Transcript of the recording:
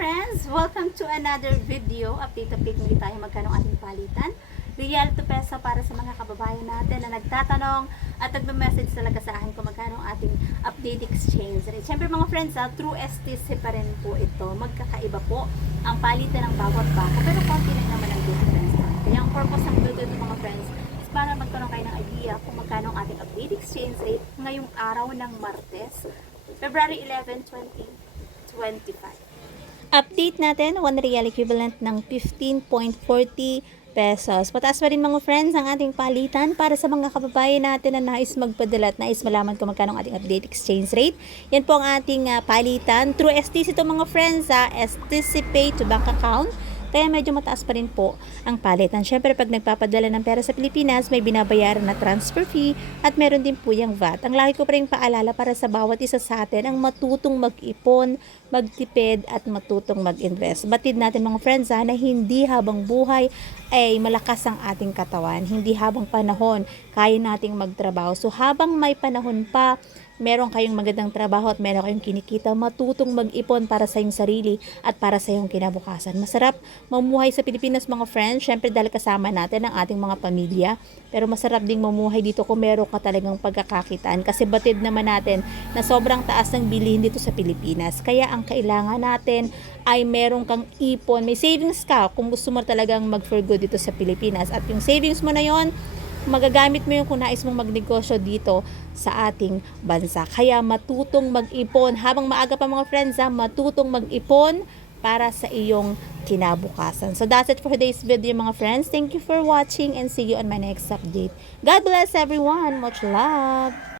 friends! Welcome to another video. Update muli tayo magkano ating palitan. Real to peso para sa mga kababayan natin na nagtatanong at nagme-message talaga sa akin kung magkano ating update exchange rate. Siyempre mga friends, true STC pa rin po ito. Magkakaiba po ang palitan ng bawat bako pero konti lang naman ang difference. Kaya ang purpose ng video ito mga friends is para magkaroon kayo ng idea kung magkano ang ating update exchange rate ngayong araw ng Martes, February 11, 2025. Update natin, 1 real equivalent ng 15.40 pesos. Pataas pa rin mga friends ang ating palitan para sa mga kababayan natin na nais magpadala at nais malaman kung magkano ang ating update exchange rate. Yan po ang ating palitan. True STC ito mga friends, STC Pay to bank account. Kaya medyo mataas pa rin po ang palitan. Syempre pag nagpapadala ng pera sa Pilipinas, may binabayaran na transfer fee at meron din po yung VAT. Ang laki ko pa rin paalala para sa bawat isa sa atin ang matutong mag-ipon, magtipid at matutong mag-invest. Batid natin mga friends na hindi habang buhay ay malakas ang ating katawan. Hindi habang panahon kaya nating magtrabaho. So habang may panahon pa, meron kayong magandang trabaho at meron kayong kinikita, matutong mag-ipon para sa iyong sarili at para sa iyong kinabukasan. Masarap mamuhay sa Pilipinas mga friends, syempre dahil kasama natin ang ating mga pamilya. Pero masarap ding mamuhay dito kung meron ka talagang pagkakakitaan kasi batid naman natin na sobrang taas ng bilihin dito sa Pilipinas. Kaya ang kailangan natin ay meron kang ipon, may savings ka kung gusto mo talagang mag-for good dito sa Pilipinas. At yung savings mo na yon, magagamit mo yung kung nais mong magnegosyo dito sa ating bansa. Kaya matutong mag-ipon. Habang maaga pa mga friends, matutong mag-ipon para sa iyong kinabukasan. So that's it for today's video mga friends. Thank you for watching and see you on my next update. God bless everyone. Much love.